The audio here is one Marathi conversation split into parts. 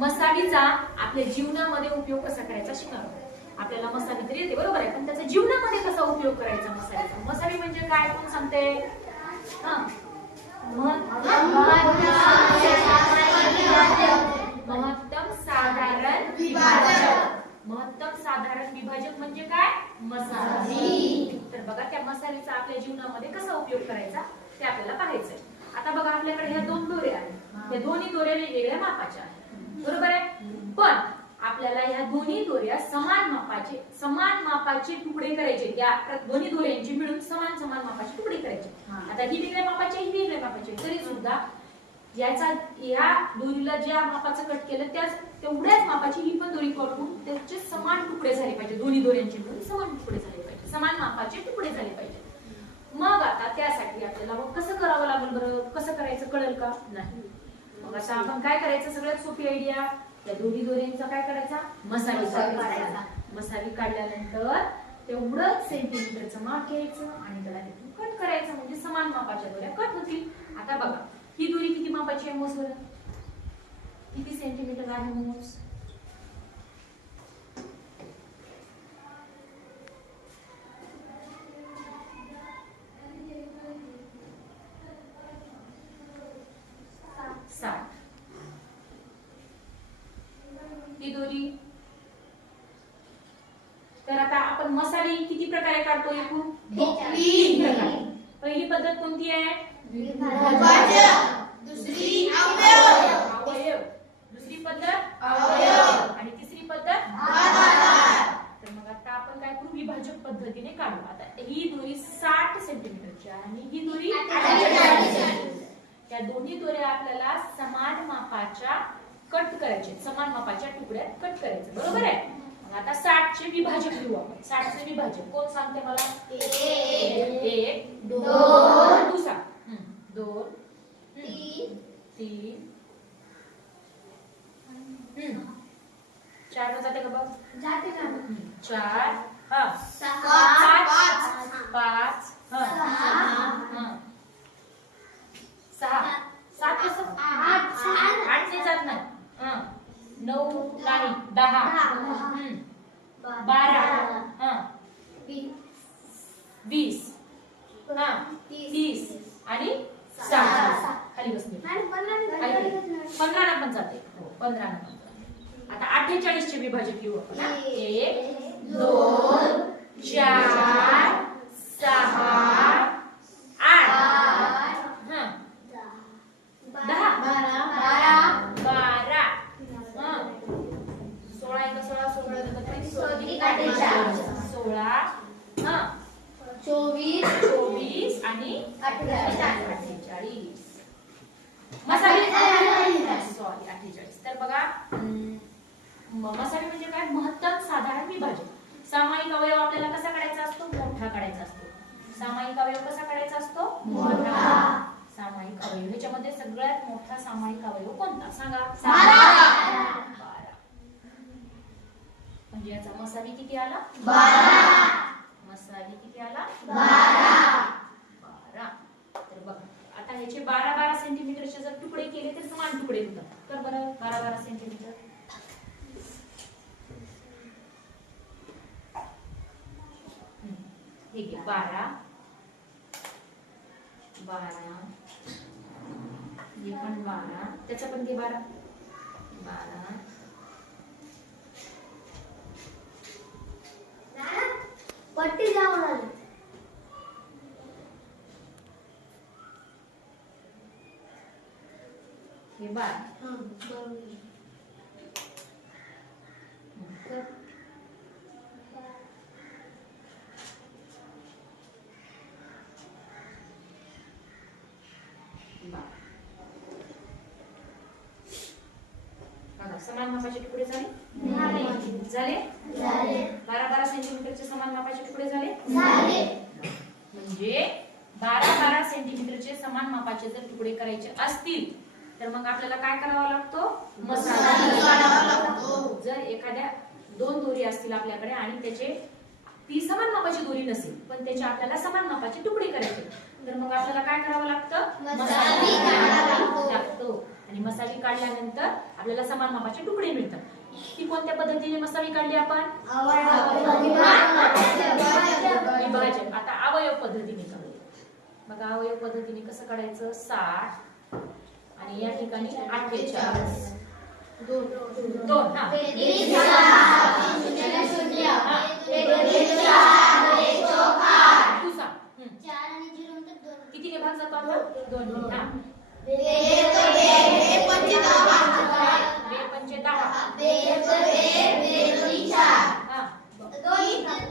मसालीचा आपल्या जीवनामध्ये उपयोग कसा करायचा शिकणार आपल्याला मसाली तरी येते बरोबर आहे. पण त्याचा जीवनामध्ये कसा उपयोग करायचा मसाल्याचा? मसाली म्हणजे काय? कोण सांगते? हा. महत्तम महत्तम साधारण विभाजक. महत्तम साधारण विभाजक म्हणजे काय? मसाला. तर बघा त्या मसाल्याचा आपल्या जीवनामध्ये कसा उपयोग करायचा? ते आपल्याला पाहायचंय. आता बघा आपल्याकडे ह्या दोन दोऱ्या आहेत. या दोन्ही दोऱ्या वेगवेगळ्या मापाच्या आहेत. बरोबर आहे? पण आपल्याला ह्या दोन्ही दोऱ्या समान मापाचे समान मापाचे तुकडे करायचे. त्या प्र- दोन्ही दोऱ्यांचे मिळून समान समान मापाचे तुकडे करायचे. आता ही वेगळ्या मापाचे ही वेगळ्या मापाचे. तरी सुद्धा याचा या दोरीला ज्या मापाचं कट केलं त्याच तेवढ्याच मापाची ही पण दोरी करून त्याचे समान तुकडे झाले पाहिजे. दोन्ही दोऱ्यांचे मिळून समान तुकडे झाले पाहिजे. समान मापाचे तुकडे झाले पाहिजे. मग आता त्यासाठी आपल्याला मग कसं करावं लागेल बरं? कसं करायचं? कळेल का? नाही. मग आता आपण काय करायचं? सगळ्यात सोपी आयडिया त्या दोन्ही दोऱ्यांचा काय करायचा? मसाली काढायचा मसाली काढल्यानंतर तेवढंच सेंटीमीटरचं माप घ्यायचं आणि त्याला तिथून कट करायचं. म्हणजे समान मापाच्या दोऱ्या कट होतील. आता बघा ही दोरी किती मापाची आहे मोज बरं किती सेंटीमीटर आहे मोज साठ ही दोरी. तर आता आपण मसाले किती प्रकारे काढतो एकूण? तीन प्रकारे. पहिली पद्धत कोणती आहे? अवयव. दुसरी पद्धत? आणि तिसरी पद्धत? तर मग आता आपण काय करू? विभाजक पद्धतीने काढू. आता ही दोरी साठ सेंटीमीटरची आणि ही दोरी 48. त्या दोन्ही दोऱ्या आपल्याला समान मापाच्या कट करायचे समान मापाच्या तुकड्यात कट करायचे बरोबर आहे आता साठचे विभाजक लिहू आपण साठचे विभाजक कोण सांगते मला एक दोन तू सांग. दोन. तीन. चार वर जाते का बघ हम्म. चार हा पाच हा हा. सहा सात कसं आठ ने जात नाही हा. नऊ नाही दहा हम्म. बारा हा वीस. हा तीस. आणि सहा खाली बसली पंधरा पण जाते. हो पंधरा पण जाते. आता अठ्ठेचाळीस चे विभाजक लिहू आपण हा. एक दोन चार सहा आठ. हा. दहा. बारा. हा. सोळा एका सोळा सोळा? सोळा किती? अठ्ठेचाळीस. सोळा हा चोवीस चोवीस आणि अठ्ठेचाळीस. सॉरी अठ्ठेचाळीस. तर बघा मसाले म्हणजे काय? महत्तम साधारण विभाजन. सामायिक अवयव आपल्याला कसा काढायचा असतो? मोठा काढायचा असतो. सामायिक अवयव कसा काढायचा असतो? मोठा. सामायिक अवयव. ह्याच्यामध्ये सगळ्यात मोठा सामायिक अवयव कोणता? सांगा. बारा. बारा. म्हणजे याचा मसाली किती आला? मसाली किती आला बारा तर बघा याचे बारा बारा सेंटीमीटरचे जर तुकडे केले तर समान तुकडे होतात. तर बरं बारा बारा सेंटीमीटर ठीक आहे बारा. बारा. हे पण बारा. त्याचा पण घे बारा. बारा. पट्टी जाऊन आली हे समान मापाचे तुकडे झाले झाले बारा बारा सेंटीमीटरचे समान मापाचे तुकडे झाले झाले म्हणजे बारा बारा सेंटीमीटरचे समान मापाचे जर तुकडे करायचे असतील तर मग आपल्याला काय करावा लागतो? मसाला काढावा लागतो. जर एखाद्या दोन दोरी असतील आपल्याकडे आणि त्याचे ती समान मापाची दोरी नसेल पण त्याचे आपल्याला समान मापाचे तुकडे करायचे तर मग आपल्याला काय करावं लागतं? मसाला लागतो. आणि मसाली काढल्यानंतर आपल्याला समान मापाचे तुकडे मिळतात. ती कोणत्या पद्धतीने मसाली काढली आपण? विभाजन. आता अवयव पद्धतीने काढूया मग अवयव पद्धतीने कसं काढायचं? साठ. आणि या ठिकाणी अठ्ठेचाळीस दोन हा तू सांग हम्म. कितीने भाग जातो आता दोन हा बे पंचे दहा हा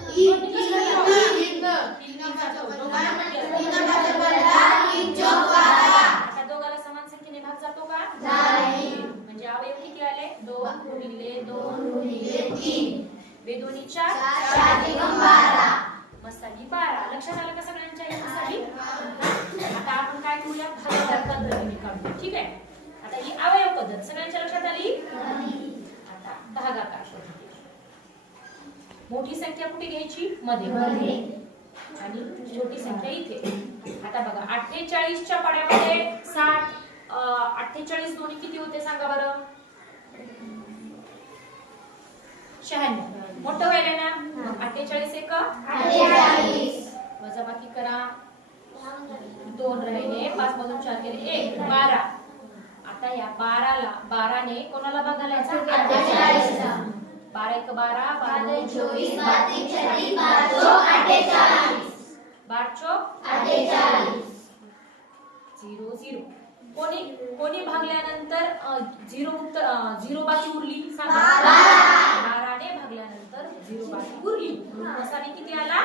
तीन तीन जातो. दोघांना किती असतो? आता दोघाला समान संख्येने भाग जातो का म्हणजे अवयव किती आले दोन गुणिले दोन गुणिले तीन. बेदोनी चार? मसाली बारा. लक्षात आलं का सगळ्यांच्या मसाली? आता आपण काय करूया? भागाकार पद्धतीने काढूया. ठीक आहे? आता ही अवयव पद्धत. सगळ्यांच्या लक्षात आली? आता भागाकार पद्धती. मोठी संख्या कुठे घ्यायची? मध्ये. आणि छोटी संख्या इथे. आता बघा अठ्ठेचाळीसच्या पाड्यामध्ये साठ अठ्ठेचाळीस दोन्ही किती होते सांगा बरं? शहाण्णव. मोठं व्हायला ना? अठ्ठेचाळीस एक? वजाबाकी करा. दोन राहिले पाच मधून चार गेले एक बारा. आता या बाराला बाराने कोणाला भाग घालायचा बारा एक बारा बारा चोवीस बार चोक झिरो झिरो. कोणी कोणी भागल्यानंतर झिरो उत्तर झिरो बाकी उरली? सांगा बाराने भागल्यानंतर झिरो बाकी उरली किती आला?